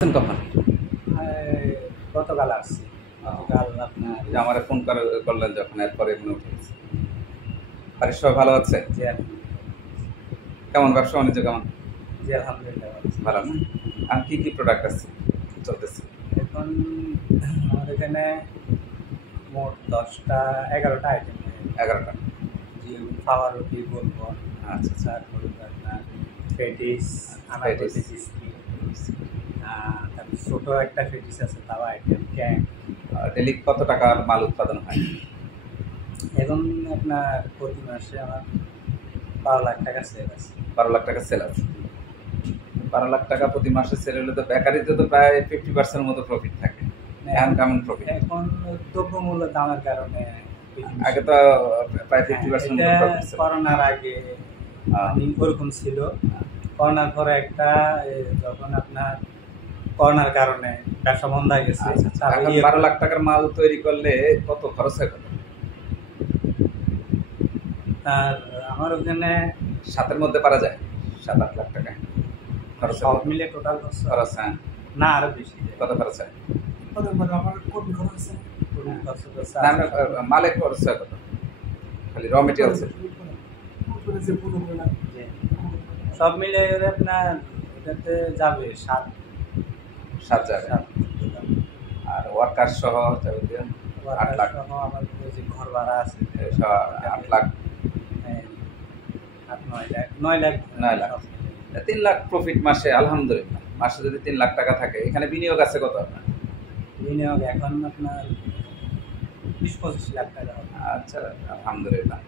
কখন? গতকাল আসছি। গতকাল আপনার যে আমারে ফোন করলেন যখন, এরপরে মনে উঠে গেছে। বাড়ির সবাই ভালো আছে? জি কেমন ব্যবসা বাণিজ্য কেমন? জি আলহামদুলিল্লাহ ভালো না? আর কি কি প্রোডাক্ট আছে চলতেছে? এখন আমাদের এখানে মোট 11টা আইটেম। 11টা। জি, খাওয়ার রুটি বলবো। আচ্ছা আচ্ছা। তারপরে আপনার পেটিস, আনারকলি বিস্কিট, তারপর ছোটো একটা পেটিস আছে, তাও আইটেম ক্যাং। ডেলি কত টাকার মাল উৎপাদন হয়? এখন আপনার প্রতি মাসে আমার 12 লাখ টাকা সেল আছে। 12 লাখ টাকা সেল আছে। 12 লাখ টাকা প্রতি মাসে সেল হলে তো বেকারিতে তো প্রায় 50% মতো প্রফিট থাকে। এখন কেমন প্রফিট? এখন দ্রব্যমূল্য দামের কারণে আগে তো প্রায় 50% মতো প্রফিট ছিল। করোনার আগে ওরকম ছিল। করোনার পরে একটা যখন আপনার করোনার কারণে ব্যবসা বন্ধ হয়ে গেছে। এখন 12 লাখ টাকার মাল তৈরি করলে কত খরচ হয়? কত? আর আমার ওখানে 7-এর মধ্যে পারা যায়? 7-8 লাখ টাকা খরচ সব মিলে টোটাল খরচ। হ্যাঁ, না আরো বেশি। কত খরচ হয়? মালে খরচ হয় কত? খালি র মেটেরিয়ালস সব মিলে আপনার এটাতে যাবে 7 যাবে। আর ওয়ার্কার সহ যাবে 8 লাখ। আমার যে ঘর ভাড়া আছে 8 লাখ, 9 লাখ 9 লাখ, 3 লাখ প্রফিট মাসে। আলহামদুলিল্লাহ, মাসে যদি 3 লাখ টাকা থাকে, এখানে বিনিয়োগ আছে কত আপনার? বিনিয়োগ এখন আপনার 20-25 লাখ টাকা হবে। আচ্ছা, আলহামদুলিল্লাহ।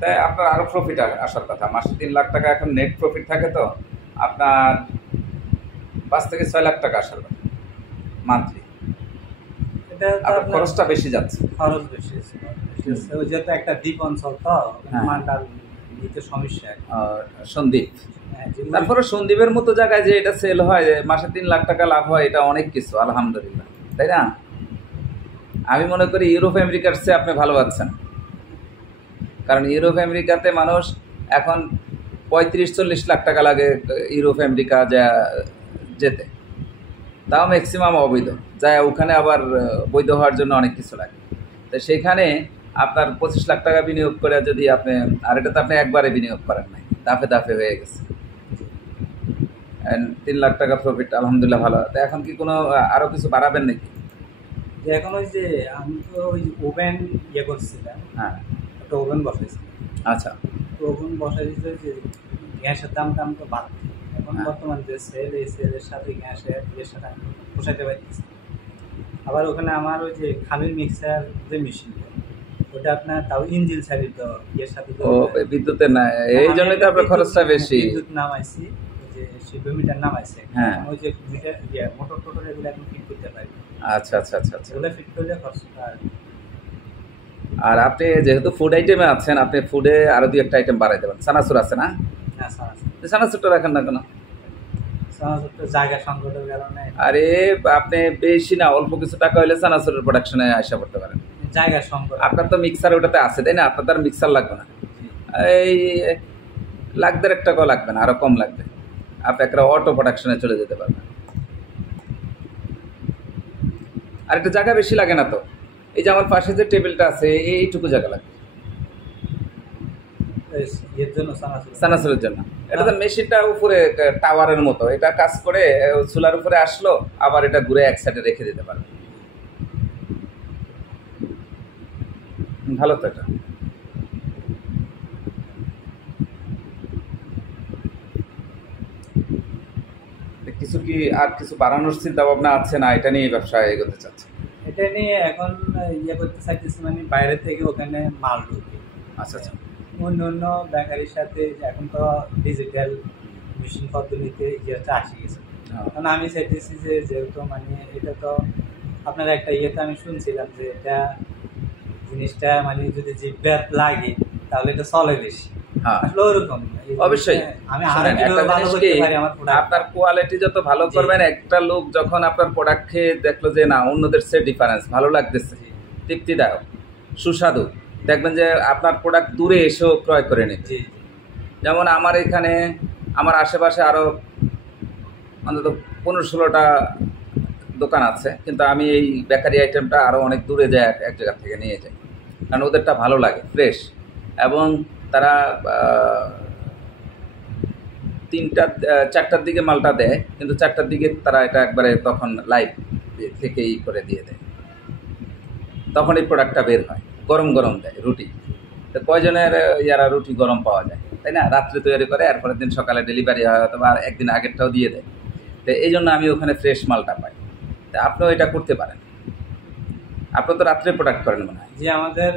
তাই আপনার আরো প্রফিট আসার কথা। মাসে 3 লাখ টাকা এখন নেট প্রফিট থাকে, তো আপনার 5 থেকে 6 লাখ টাকা আসার কথা মান্থলি। এটা আপনার খরচটা বেশি যাচ্ছে। খরচ বেশি ওই যেহেতু একটা দ্বীপ অঞ্চল, তো মালটা নিতে সমস্যা। সন্দ্বীপ, তারপরে সন্দ্বীপের মতো জায়গায় যে এটা সেল হয়, মাসে 3 লাখ টাকা লাভ হয়, এটা অনেক কিছু আলহামদুলিল্লাহ, তাই না? আমি মনে করি ইউরোপ আমেরিকার চেয়ে আপনি ভালো পাচ্ছেন, কারণ ইউরোপ আমেরিকাতে মানুষ এখন 35-40 লাখ টাকা লাগে ইউরোপ আমেরিকা যেতে, তাও ম্যাক্সিমাম অবৈধ যায়। ওখানে আবার বৈধ হওয়ার জন্য অনেক কিছু লাগে। তো সেইখানে আপনার 25 লাখ টাকা বিনিয়োগ করে যদি আপনি, আর এটা তো আপনি একবারে বিনিয়োগ করেন নাই, দাফে দাফে হয়ে গেছে, 3 লাখ টাকা প্রফিট আলহামদুলিল্লাহ ভালো। তো এখন কি কোনো আরও কিছু বাড়াবেন নাকি? যে এখন ওই যে আমি তো ওই ওভেন করছিলাম। হ্যাঁ, একটা ওভেন বসাইছিলাম। আচ্ছা। তো ওভেন বসাই দিতে যে গ্যাসের দাম তো বাড়ছে এখন। বর্তমান যে সেল, এই সেলের সাথে গ্যাসের সাথে আমি পোষাইতে পারতেছি। আবার ওখানে আমার ওই যে খামির মিক্সার যে মেশিনটা, ওটা আপনার তাও ইঞ্জিন চালিত, সাথে বিদ্যুতের না, এই জন্যই তো আপনার খরচটা বেশি। বিদ্যুৎ নামাইছি, যে শিল্প মিটার নামাইছে। হ্যাঁ, ওই যে মিটার মোটর টোটর এগুলো এখন ফিট করতে পারি। আচ্ছা আচ্ছা আচ্ছা আচ্ছা, এগুলো ফিট করলে খরচটা। আর আপনি যেহেতু ফুড আইটেমে আছেন, আপনি ফুডে আরো 2-1টা আইটেম বাড়াই দেবেন। চানাচুর আছে না? চানাচুরটা রাখেন না কেন? চানাচুরটা জায়গা সংকটের কারণে। আরে আপনি বেশি না, অল্প কিছু টাকা হলে চানাচুরের প্রোডাকশনে আসা করতে পারেন। জায়গা সংকট। আপনার তো মিক্সার ওটাতে আছে, তাই না? আপনার তো আর মিক্সার লাগবে না। এই 1.5 লাখ টাকাও লাগবে না, আরো কম লাগবে। আপনি একটা অটো প্রোডাকশনে চলে যেতে পারবেন। আর একটা জায়গা বেশি লাগে না তো। এই যে আমার পাশে যে টেবিলটা আছে, এইটুকু জায়গা লাগবে চানাচুরের জন্য। এটা তো মেশিনটা উপরে টাওয়ারের মতো, এটা কাজ করে চুলার উপরে আসলো, আবার এটা ঘুরে এক সাইডে রেখে দিতে পারবে। ভালো তো এটা। কিছু কি আর কিছু বাড়ানোর চিন্তা ভাবনা আছে না? এটা নিয়ে ব্যবসা এগোতে চাচ্ছে? এটা নিয়ে এখন করতে চাইতেছি, মানে বাইরে থেকে ওখানে মাল ঢুকে। আচ্ছা আচ্ছা। অন্য বেকারির সাথে এখন তো ডিজিটাল মেশিন পদ্ধতিতে আসে গেছে। কারণ আমি চাইতেছি যে যেহেতু মানে এটা তো আপনার একটা আমি শুনছিলাম যে এটা জিনিসটা মানে যদি জিভ্যাত লাগে তাহলে এটা চলে বেশি। অবশ্যই আপনার কোয়ালিটি যত ভালো করবেন, একটা লোক যখন আপনার প্রোডাক্ট খেয়ে দেখলো যে না, অন্যদের সে ডিফারেন্স ভালো লাগতেছে, তৃপ্তিদায়ক, সুস্বাদু, দেখবেন যে আপনার প্রোডাক্ট দূরে এসেও ক্রয় করে নিচ্ছে। যেমন আমার এখানে, আমার আশেপাশে আরো অন্তত 15-16টা দোকান আছে, কিন্তু আমি এই বেকারি আইটেমটা আরও অনেক দূরে যাই, এক জায়গা থেকে নিয়ে যাই, কারণ ওদেরটা ভালো লাগে, ফ্রেশ। এবং তারা 4টার দিকে মালটা দেয়, কিন্তু 4টার দিকে তারা এটা একবারে তখন লাইভ থেকেই করে দিয়ে দেয়, তখন এই প্রোডাক্টটা বের হয়, গরম গরম দেয় রুটি। তো কয়জনের ইয়ারা রুটি গরম পাওয়া যায়, তাই না? রাত্রে তৈরি করে, এরপরের দিন সকালে ডেলিভারি হয়, অথবা একদিন আগেরটাও দিয়ে দেয়। তো এই জন্য আমি ওখানে ফ্রেশ মালটা পাই। তা আপনিও এটা করতে পারেন। আপনি তো রাত্রে প্রোডাক্ট করেন মনে হয়। যে আমাদের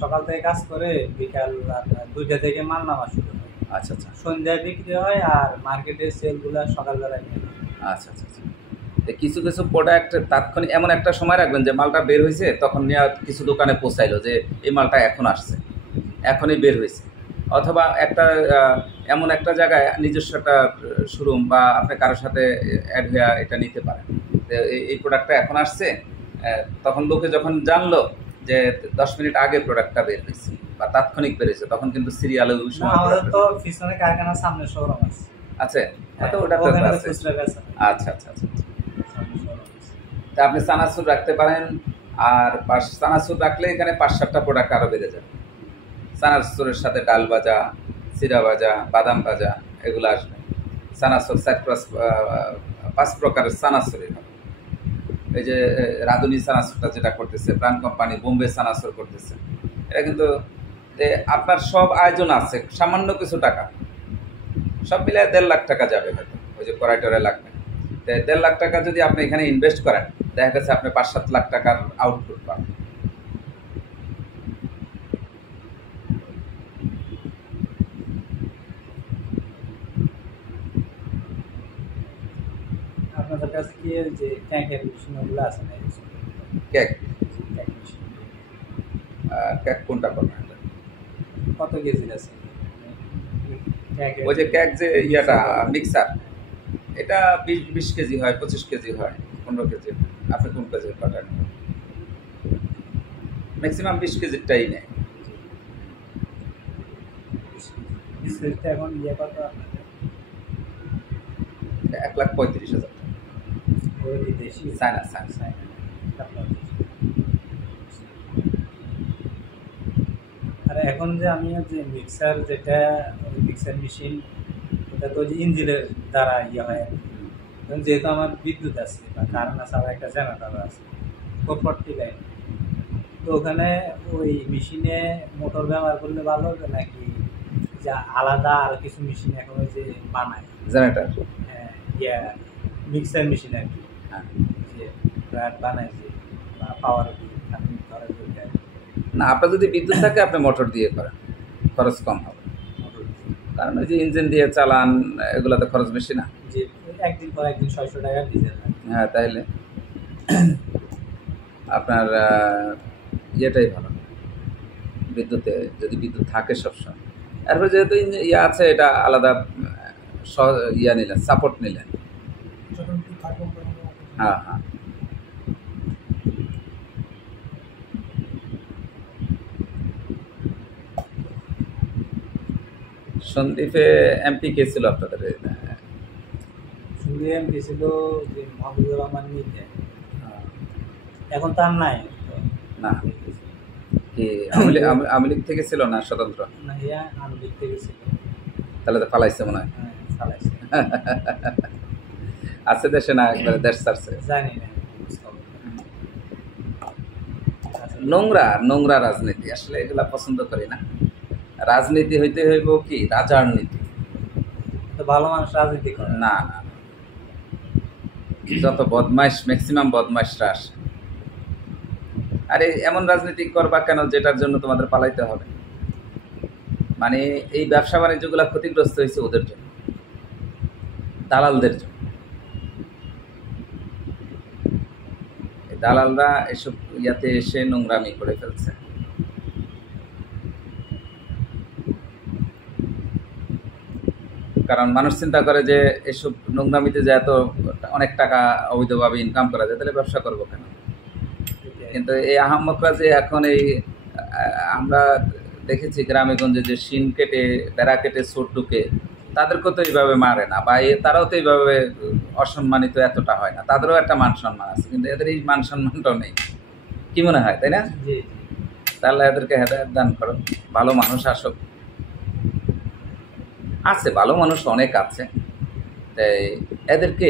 সকাল থেকে কাজ করে বিকাল আপনার 2টা থেকে মাল নামা শুরু হয়। আচ্ছা আচ্ছা সন্ধ্যায় বিক্রি হয়, আর মার্কেটের সেলগুলো সকালবেলায় নিয়ে যায়। আচ্ছা আচ্ছা আচ্ছা। তো কিছু কিছু প্রোডাক্ট তাৎক্ষণিক এমন একটা সময় রাখবেন যে মালটা বের হয়েছে, তখন নিয়ে কিছু দোকানে পৌঁছাইলো যে এই মালটা এখন আসছে, এখনই বের হয়েছে। অথবা একটা এমন একটা জায়গায় নিজস্ব একটা শোরুম বা আপনি কারোর সাথে অ্যাড হয়ে এটা নিতে পারেন, তো এই প্রোডাক্টটা এখন আসছে, তখন লোকে যখন জানলো যে 10 মিনিট আগে প্রোডাক্টটা বের হয়েছে বা তাৎক্ষণিক বের হয়েছে, তখন কিন্তু সিরিয়ালে ওই সময় আমাদের তো পিছনে কারখানার সামনে শোরুম আছে। আছে, তো ওটা তো আছে। আচ্ছা আচ্ছা আচ্ছা। তা আপনি চানাচুর রাখতে পারেন, আর চানাচুর রাখলে এখানে 5-7টা প্রোডাক্ট আরও বেড়ে যাবে। চানাচুরের সাথে ডাল ভাজা, চিরা ভাজা, বাদাম ভাজা, এগুলো আসবে। চানাচুর 5 প্রকারের চানাচুর হবে। এই যে রাঁধুনি চানাচুরটা যেটা করতেছে, প্রাণ কোম্পানি বোম্বে চানাচুর করতেছে, এটা কিন্তু আপনার সব আয়োজন আছে, সামান্য কিছু টাকা, সব মিলে 1.5 লাখ টাকা যাবে হয়তো, ওই যে কড়াই লাগবে। 1.5 লাখ টাকা যদি আপনি এখানে ইনভেস্ট করেন, দেখা গেছে আপনি 5-7 লাখ টাকার আউটপুট পান। আপনাদের কাছে কি যে ট্যাঙ্কের মেশিনগুলো আছে না? কেক কেক কোনটা করবেন? কত কেজি আছে ওই যে কেক যে ইয়াটা মিক্সার, এটা 20 কেজি হয়, 25 কেজি হয়, 15 কেজি। আপনি কোন কেজির কটা নেবেন? ম্যাক্সিমাম 20 কেজিরটাই নেয়। এখন ইয়ে কত আপনাদের? 1,35,000। ওই বিদেশি চায়না। আর এখন যে আমি যে মিক্সার, যেটা মিক্সার মেশিন, ওটা তো ইঞ্জিনের দ্বারা ইয়ে হয়। যেহেতু আমার বিদ্যুৎ আছে বা কারেন্ট আছে, আবার একটা জেনারেটর আছে 440 লাইন, তো ওখানে ওই মেশিনে মোটর ব্যবহার করলে ভালো হবে নাকি যা আলাদা আর কিছু মেশিন এখন ওই যে বানায় জেনারেটর? হ্যাঁ, ইয়া মিক্সার মেশিন আর কি, হ্যাঁ, যে ব্র্যাড বানায় যে পাওয়ার না, আপনার যদি বিদ্যুৎ থাকে আপনি মোটর দিয়ে করেন, খরচ কম হবে। কারণ ওই যে ইঞ্জিন দিয়ে চালান, এগুলোতে খরচ বেশি না। যে একদিন পর একদিন 600 টাকা ডিজেল লাগে। হ্যাঁ, তাইলে আপনার ইয়েটাই ভালো, বিদ্যুতে যদি বিদ্যুৎ থাকে সবসময়। এরপর যেহেতু ইয়ে আছে, এটা আলাদা ইয়া নিলেন, সাপোর্ট নিলেন। হ্যাঁ হ্যাঁ। সন্দ্বীপে এমপি কে ছিল আপনাদের? সন্দ্বীপে এমপি ছিল যে মাহবুবুর রহমান মির্জা, এখন তার নাই না, কি আওয়ামী লীগ থেকে ছিল না স্বতন্ত্র? না, ইয়া আওয়ামী লীগ থেকে ছিল। তাহলে তো পালাইছে মনে হয়। পালাইছে। আছে দেশে না, একবারে দেশ ছাড়ছে? জানি না। নোংরা রাজনীতি, আসলে এগুলা পছন্দ করি না। রাজনীতি হইতে হইব কি রাজার নীতি। তো ভালো মানুষ রাজনীতি করে না না, যত বদমাইশ, ম্যাক্সিমাম বদমাইশরা আসে। আরে এমন রাজনীতি করবা কেন যেটার জন্য তোমাদের পালাইতে হবে? মানে এই ব্যবসা বাণিজ্যগুলো ক্ষতিগ্রস্ত হয়েছে ওদের জন্য, দালালদের জন্য। দালালরা এসব ইয়াতে এসে নোংরামি করে ফেলছে। কারণ মানুষ চিন্তা করে যে এসব নোংরামিতে যায় তো অনেক টাকা অবৈধভাবে ইনকাম করা যায়, তাহলে ব্যবসা করবো কেন? কিন্তু এই আহাম্মকরা যে এখন এই আমরা দেখেছি গ্রামে গঞ্জে যে শিন কেটে, বেড়া কেটে, চোর ঢুকে, তাদেরকেও তো এইভাবে মারে না, বা তারাও তো এইভাবে অসম্মানিত এতটা হয় না, তাদেরও একটা মান সম্মান আছে, কিন্তু এদের এই মান সম্মানটাও নেই। কি মনে হয়, তাই না? জি তাহলে এদেরকে হেদায়েত দান করো, ভালো মানুষ আসুক। আছে ভালো মানুষ অনেক আছে, তাই এদেরকে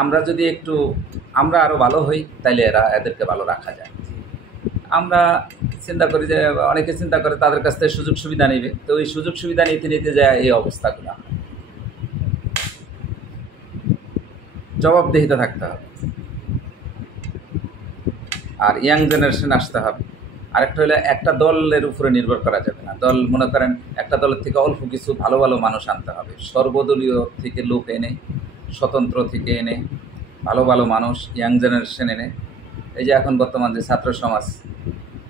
আমরা যদি একটু আমরা আরও ভালো হই তাইলে এদেরকে ভালো রাখা যায়। আমরা চিন্তা করি যে অনেকে চিন্তা করে তাদের কাছ থেকে সুযোগ সুবিধা নেবে, তো ওই সুযোগ সুবিধা নিতে নিতে যায় এই অবস্থাগুলো হয়। জবাবদিহিতা থাকতে হবে, আর ইয়াং জেনারেশন আসতে হবে। আরেকটা হলো একটা দলের উপরে নির্ভর করা যাবে না। দল মনে করেন একটা দলের থেকে অল্প কিছু ভালো ভালো মানুষ আনতে হবে, সর্বদলীয় থেকে লোক এনে, স্বতন্ত্র থেকে এনে, ভালো ভালো মানুষ ইয়াং জেনারেশন এনে, এই যে এখন বর্তমান যে ছাত্র সমাজ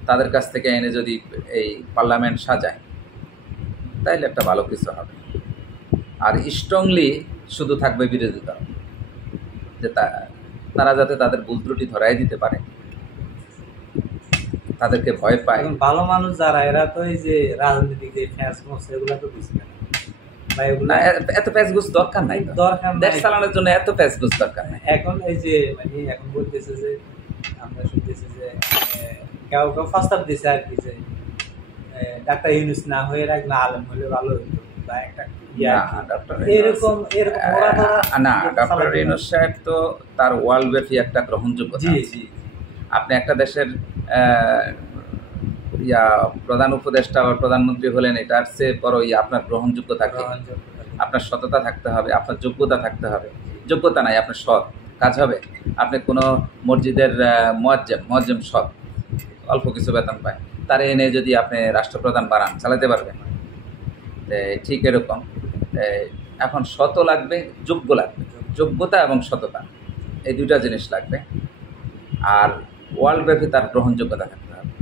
তাদের কাছ থেকে এনে যদি এই পার্লামেন্ট সাজায় তাইলে একটা ভালো কিছু হবে। আর স্ট্রংলি শুধু থাকবে বিরোধী দল, যে তারা যাতে তাদের ভুল ত্রুটি ধরাই দিতে পারে, তাদেরকে ভয় পায়। এখন ভালো মানুষ যারা এরা তো এই যে রাজনীতিক যে ফ্যাস এগুলো তো বুঝবে না বা এগুলো না, এত প্যাচগুছ দরকার নাই, দরকার দেশ নাই। চালানোর জন্য এত প্যাচগুছ দরকার নাই। এখন এই যে মানে এখন বলতেছে যে আমরা শুনতেছি যে কেউ কেউ প্রস্তাব দিছে আর কি যে ডাক্তার ইউনুস না হয়ে রাখলে আলেম হলে ভালো হতো বা একটা এরকম ওরা না, ডক্টর ইউনুস সাহেব তো তার ওয়ার্ল্ড ব্যাপী একটা গ্রহণযোগ্যতা। জি জি, আপনি একটা দেশের প্রধান উপদেষ্টা বা প্রধানমন্ত্রী হলেন, এটার চেয়ে বড় আপনার গ্রহণযোগ্য থাকে, আপনার সততা থাকতে হবে, আপনার যোগ্যতা থাকতে হবে। যোগ্যতা নাই, আপনার সৎ কাজ হবে। আপনি কোনো মসজিদের মুয়াজ্জিম সৎ, অল্প কিছু বেতন পায়, তারে এনে যদি আপনি রাষ্ট্রপ্রধান বানান, চালাতে পারবেন। ঠিক এরকম এখন সৎ লাগবে, যোগ্য লাগবে, যোগ্যতা এবং সততা, এই দুইটা জিনিস লাগবে। আর ওয়ার্ল্ড ব্যাপী তার গ্রহণযোগ্যতা থাকতে হবে।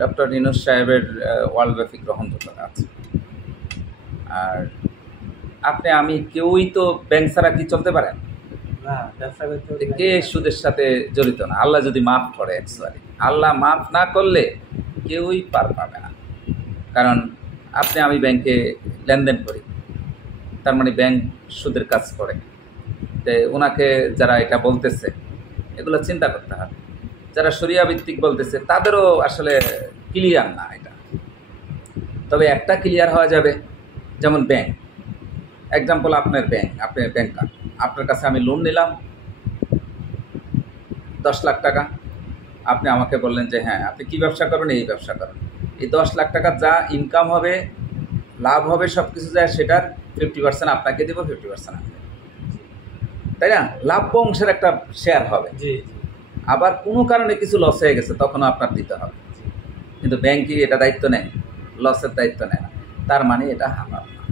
ডক্টর ইউনুস সাহেবের ওয়ার্ল্ড ব্যাপী গ্রহণযোগ্যতা আছে। আর আপনি আমি কেউই তো ব্যাংক ছাড়া কি চলতে পারেন? কে সুদের সাথে জড়িত না? আল্লাহ যদি মাফ করে, অ্যাকচুয়ালি আল্লাহ মাফ না করলে কেউই পার পাবে না। কারণ আপনি আমি ব্যাংকে লেনদেন করি, তার মানে ব্যাংক সুদের কাজ করে। তো ওনাকে যারা এটা বলতেছে এগুলো চিন্তা করতে হবে। যারা শরিয়া ভিত্তিক বলতেছে তাদেরও আসলে ক্লিয়ার না এটা। তবে একটা ক্লিয়ার হওয়া যাবে, যেমন ব্যাংক এক্সাম্পল, আপনার ব্যাংক, আপনি ব্যাংকার, আপনার কাছে আমি লোন নিলাম 10 লাখ টাকা। আপনি আমাকে বললেন যে হ্যাঁ আপনি কী ব্যবসা করবেন, এই ব্যবসা করেন, এই 10 লাখ টাকা যা ইনকাম হবে, লাভ হবে, সব কিছু যায়, সেটার 50% আপনাকে দেবো, 50% আমি দেবো, তাই না? লাভ্য অংশের একটা শেয়ার হবে। আবার কোনো কারণে কিছু লস হয়ে গেছে তখনও আপনার দিতে হবে। কিন্তু ব্যাংক এটা দায়িত্ব নেয়, লসের দায়িত্ব নেয় না। তার মানে এটা হালাল না।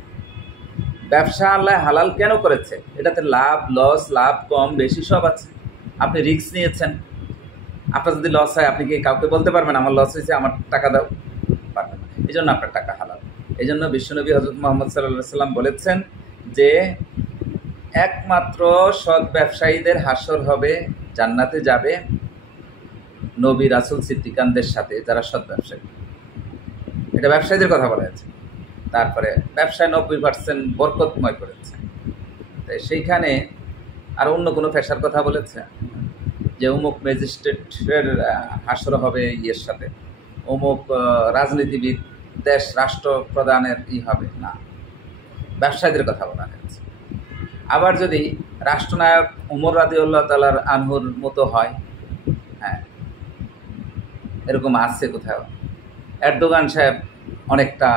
ব্যবসা আল্লাহ হালাল কেন করেছে? এটাতে লাভ লস, লাভ কম বেশি সব আছে। আপনি রিস্ক নিয়েছেন, আপনার যদি লস হয় আপনি কি কাউকে বলতে পারবেন আমার লস হয়েছে, আমার টাকা দাও? পারবেন না। এই জন্য আপনার টাকা হালাল। এই জন্য বিশ্বনবী হযরত মুহাম্মদ সাল্লাল্লাহু আলাইহি সাল্লাম বলেছেন যে একমাত্র সৎ ব্যবসায়ীদের হাসর হবে, জান্নাতে যাবে নবী রাসূল সিদ্দিকানদের সাথে, যারা সৎ ব্যবসায়ী। এটা ব্যবসায়ীদের কথা বলা হয়েছে। তারপরে ব্যবসায় 90% বরকতময় করেছে। তাই সেইখানে আর অন্য কোনো পেশার কথা বলেছে যে অমুক ম্যাজিস্ট্রেটের হাসর হবে ইয়ের সাথে, অমুক রাজনীতিবিদ দেশ রাষ্ট্র প্রধানের হবে না, ব্যবসায়ীদের কথা বলা হয়েছে। আবার যদি রাষ্ট্রনায়ক উমর রাদিয়াল্লাহু তাআলার আনহুর মতো হয়, হ্যাঁ এরকম আছে কোথাও, এরদোগান সাহেব অনেকটা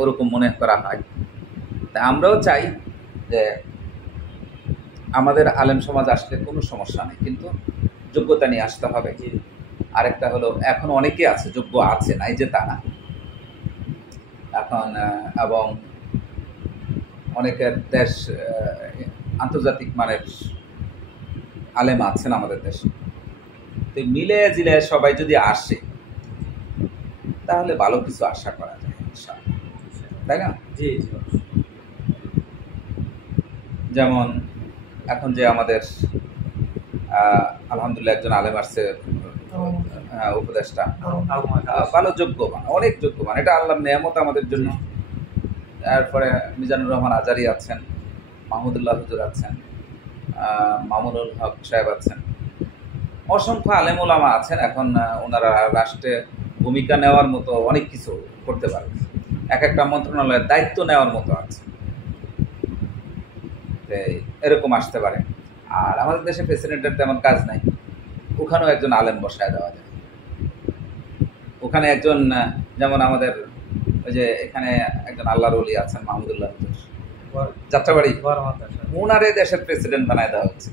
ওরকম মনে করা হয়। তাই আমরাও চাই যে আমাদের আলেম সমাজ আসলে কোনো সমস্যা নেই, কিন্তু যোগ্যতা নিয়ে আসতে হবে। আরেকটা হলো এখন অনেকে আছে, যোগ্য আছে, নাই যে তা না। এখন এবং অনেকের দেশ আন্তর্জাতিক মানের আলেম আছেন আমাদের দেশে। তো মিলে জিলে সবাই যদি আসে তাহলে ভালো কিছু আশা করা যায়, তাই না? জি। যেমন এখন যে আমাদের আলহামদুলিল্লাহ একজন আলেম আসছে, উপদেষ্টা, ভালো যোগ্যবান, অনেক যোগ্যবান, এটা আল্লাহর নেয়ামত আমাদের জন্য। তারপরে মিজানুর রহমান আজারি আছেন, মাহমুদুল্লাহ হুজুর আছেন, মামুনুল হক সাহেব আছেন, অসংখ্য আলেম ওলামা আছেন। এখন ওনারা রাষ্ট্রে ভূমিকা নেওয়ার মতো অনেক কিছু করতে পারবে, এক একটা মন্ত্রণালয়ের দায়িত্ব নেওয়ার মতো আছে, এরকম আসতে পারে। আর আমাদের দেশে প্রেসিডেন্টের তেমন কাজ নাই, ওখানেও একজন আলেম বসায় দেওয়া যায়। ওখানে একজন, যেমন আমাদের ওই যে এখানে একজন আল্লাহর ওলি আছেন মাহমুদুল্লাহ যাত্রাবাড়ি, ওনারে দেশের প্রেসিডেন্ট বানায় দেওয়া হচ্ছে।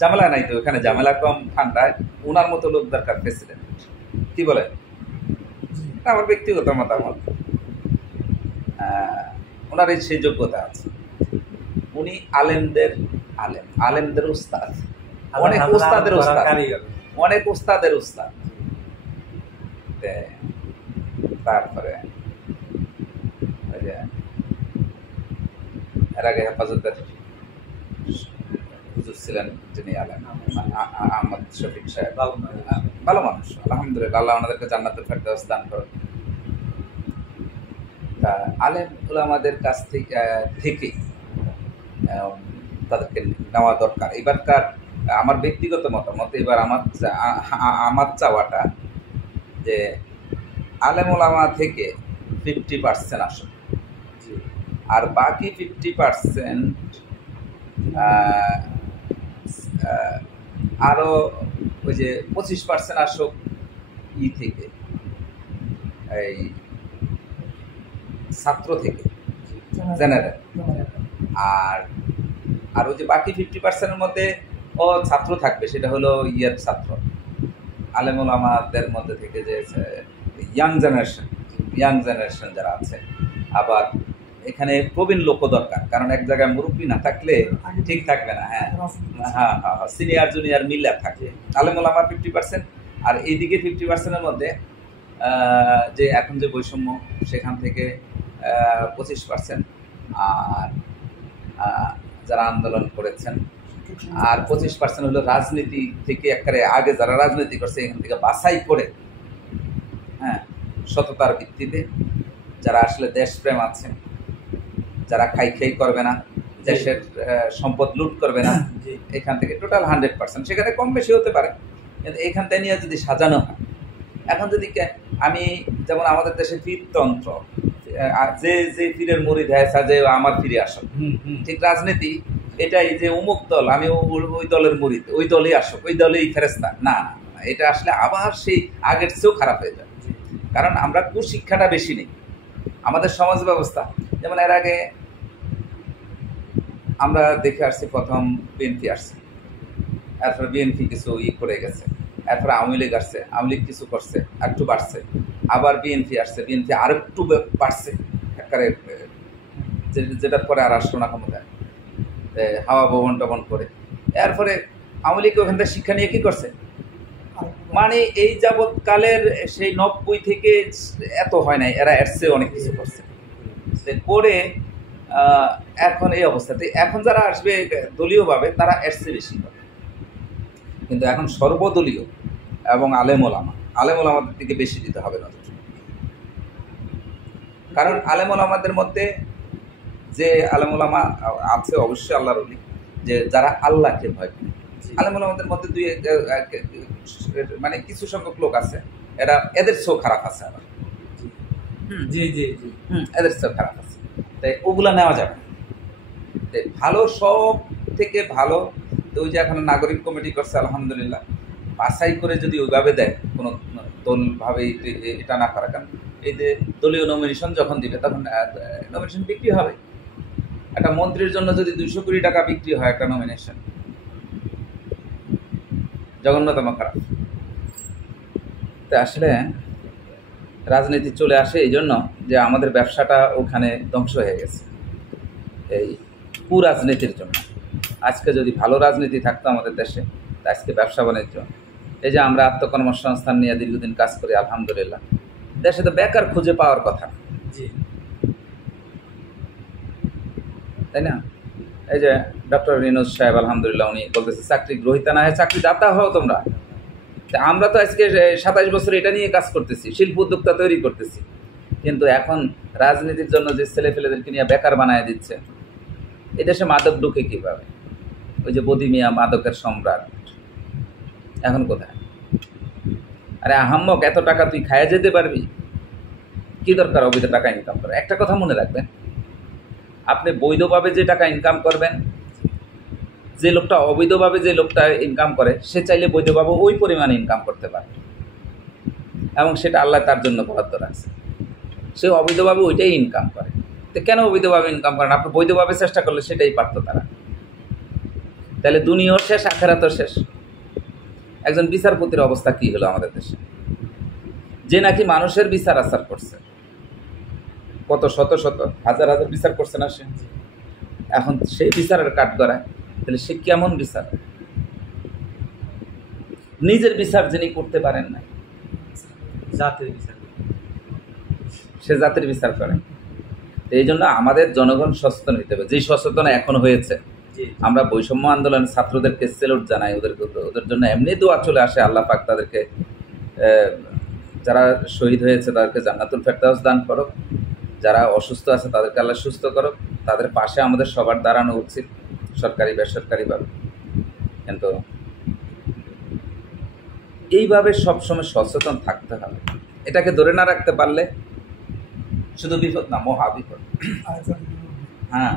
ঝামেলা নাই তো ওখানে, ঝামেলা কম, ঠান্ডায় ওনার মতো লোক দরকার প্রেসিডেন্ট। কি বলে? আমার ব্যক্তিগত মতামত, ওনার সেই যোগ্যতা আছে। উনি আলেমদের উস্তাদ, অনেক উস্তাদের উস্তাদ, অনেক উস্তাদের উস্তাদ। তারপরে এর আগে হেফাজতের হুজুর ছিলেন যিনি আলেম, আহমদ শফিক সাহেব, ভালো মানুষ আলহামদুলিল্লাহ, আল্লাহ ওনাদেরকে জান্নাতুল ফেরদাউস দান করেন। তা আলেম ওলামাদের কাছ থেকে তাদেরকে নেওয়া দরকার। এবারকার আমার ব্যক্তিগত মতামত, এবার আমার চাওয়াটা যে আলেম ওলামা থেকে 50% আসুক, আর বাকি 50% আরও ওই যে 25% আসুক থেকে, এই ছাত্র থেকে, জেনারেল। আর ওই যে বাকি 50%-এর মধ্যে ছাত্র থাকবে, সেটা হলো ছাত্র, আলেম ওলামাদের মধ্যে থেকে যে ইয়াং জেনারেশন যারা আছে। আবার এখানে প্রবীণ লোকও দরকার, কারণ এক জায়গায় মুরব্বী না থাকলে ঠিক থাকবে না। হ্যাঁ, সিনিয়র জুনিয়র মিলে থাকবে। আলেম ওলামা 50%, আর এইদিকে 50%-এর মধ্যে যে এখন যে বৈষম্য, সেখান থেকে 25%, আর যারা আন্দোলন করেছেন, আর 25% হলো রাজনীতি থেকে একেবারে আগে যারা রাজনীতি করছে, এখান থেকে বাছাই করে, হ্যাঁ, সততার ভিত্তিতে যারা আসলে দেশপ্রেম আছে, যারা খাই করবে না, দেশের সম্পদ লুট করবে না, এখান থেকে টোটাল 100%। সেখানে কম বেশি হতে পারে, কিন্তু এখান থেকে নিয়ে যদি সাজানো হয়, এখন যদি আমি যেমন আমাদের দেশে পীরতন্ত্র, যে পীরের মুরিদ হয় যে আমার ফিরে আসুক, ঠিক রাজনীতি এটাই যে অমুক দল, আমি ওই দলের মুরিদ, ওই দলেই আসুক, ওই দলেই ফেরেস্তা, না, এটা আসলে আবার সেই আগের চেয়েও খারাপ হয়ে যায়। কারণ আমরা কুশিক্ষাটা বেশি নেই আমাদের সমাজ ব্যবস্থা। যেমন এর আগে আমরা দেখে আসছি, প্রথম বিএনপি আসছে, এরপরে বিএনপি কিছু করে গেছে, এরপরে আওয়ামী লীগ আসছে, আওয়ামী লীগ কিছু করছে, একটু বাড়ছে, আবার বিএনপি আসছে, বিএনপি আর একটু বাড়ছে একেবারে, যেটার পরে আর আসলো না ক্ষমতায়, হাওয়া ভবন টবন করে। এরপরে আওয়ামী লীগ ওখান থেকে শিক্ষা নিয়ে কি করছে, মানে এই যাবৎকালের সেই 90 থেকে এত হয় নাই, এরা এসছে অনেক কিছু করছে করে এখন এই অবস্থাতে। এখন যারা আসবে দলীয়ভাবে, তারা এসছে বেশি করে, কিন্তু এখন সর্বদলীয় এবং আলেম ওলামাদের দিকে বেশি দিতে হবে নজর। কারণ আলেম ওলামাদের মধ্যে যে আলেম ওলামা আছে, অবশ্যই আল্লাহর ওলি, যে যারা আল্লাহকে ভয় করে। আলেম ওলামাদের মধ্যে মানে কিছু সংখ্যক লোক আছে, এদের চেয়েও খারাপ আছে, আবার এদের চেয়েও খারাপ আছে, তাই ওগুলা নেওয়া যাবে না। ভালো, সব থেকে ভালো তো ওই যে এখন নাগরিক কমিটি করছে, আলহামদুলিল্লাহ, বাছাই করে যদি ওইভাবে দেয়, কোনো দলভাবে এটা না করা। কারণ এই যে দলীয় নমিনেশন যখন দিবে, তখন নমিনেশন বিক্রি হবে। একটা মন্ত্রীর জন্য যদি 200 কোটি টাকা বিক্রি হয় একটা নমিনেশন, জঘন্যতম খারাপ। তো আসলে রাজনীতি চলে আসে এই জন্য যে আমাদের ব্যবসাটা ওখানে ধ্বংস হয়ে গেছে, এই কুরাজনীতির জন্য। আজকে যদি ভালো রাজনীতি থাকতো আমাদের দেশে, আজকে ব্যবসা বাণিজ্য, এই যে আমরা আত্মকর্মসংস্থান নিয়ে দীর্ঘদিন কাজ করি, আলহামদুলিল্লাহ, দেশে তো বেকার খুঁজে পাওয়ার কথা, তাই না? এই যে ডক্টর রিনোজ সাহেব, আলহামদুলিল্লাহ, উনি বলতেছে চাকরি গ্রহীতা না হয় চাকরি দাতা হও তোমরা। আমরা তো আজকে 27 বছর এটা নিয়ে কাজ করতেছি, শিল্প উদ্যোক্তা তৈরি করতেছি, কিন্তু এখন রাজনীতির জন্য যে ছেলেপেলেদেরকে নিয়ে বেকার বানায় দিচ্ছে, এদেশে মাদক ঢুকে কীভাবে? ওই যে বদি মিয়া মাদকের সম্রাট, এখন কোথায়? আরে আহাম্মক, এত টাকা তুই খায়া যেতে পারবি? কি দরকার অবৈধ টাকা ইনকাম করা? একটা কথা মনে রাখবেন, আপনি বৈধভাবে যে টাকা ইনকাম করবেন, যে লোকটা অবৈধভাবে যে লোকটা ইনকাম করে সে চাইলে বৈধভাবে ওই পরিমাণে ইনকাম করতে পারে, এবং সেটা আল্লাহ তার জন্য বরাদ্দ রাখছে। সে অবৈধভাবে ওইটাই ইনকাম করে। তো কেন অবৈধভাবে ইনকাম করেন? আপনি বৈধভাবে চেষ্টা করলে সেটাই পারত তারা। তাহলে দুনিয়াও শেষ, আখেরাতও শেষ। একজন বিচারপতির অবস্থা কি হলো আমাদের দেশে, যে নাকি মানুষের বিচার আচার করছে, কত শত শত হাজার হাজার বিচার করছে না সে, এখন সেই বিচারের কাঠ গড়ায়। তাহলে সে কেমন বিচার? নিজের বিচার যিনি করতে পারেন না, জাতের বিচার, সে জাতির বিচার করেন। এই জন্য আমাদের জনগণ সচেতন হতে হবে, যেই সচেতন এখন হয়েছে। আমরা বৈষম্য আন্দোলন ছাত্রদেরকে সেলুট জানাই, ওদের জন্য এমনি দোয়া চলে আসে, আল্লাহ পাক তাদেরকে, যারা শহীদ হয়েছে তাদেরকে জান্নাতুল ফেরদাউস দান করো, যারা অসুস্থ আছে তাদেরকে আল্লাহ সুস্থ করো। তাদের পাশে আমাদের সবার দাঁড়ানো উচিত, সরকারি বেসরকারিভাবে। কিন্তু এইভাবে সবসময় সচেতন থাকতে হবে। এটাকে ধরে না রাখতে পারলে শুধু বিপদ না, মহা বিপদ। হ্যাঁ।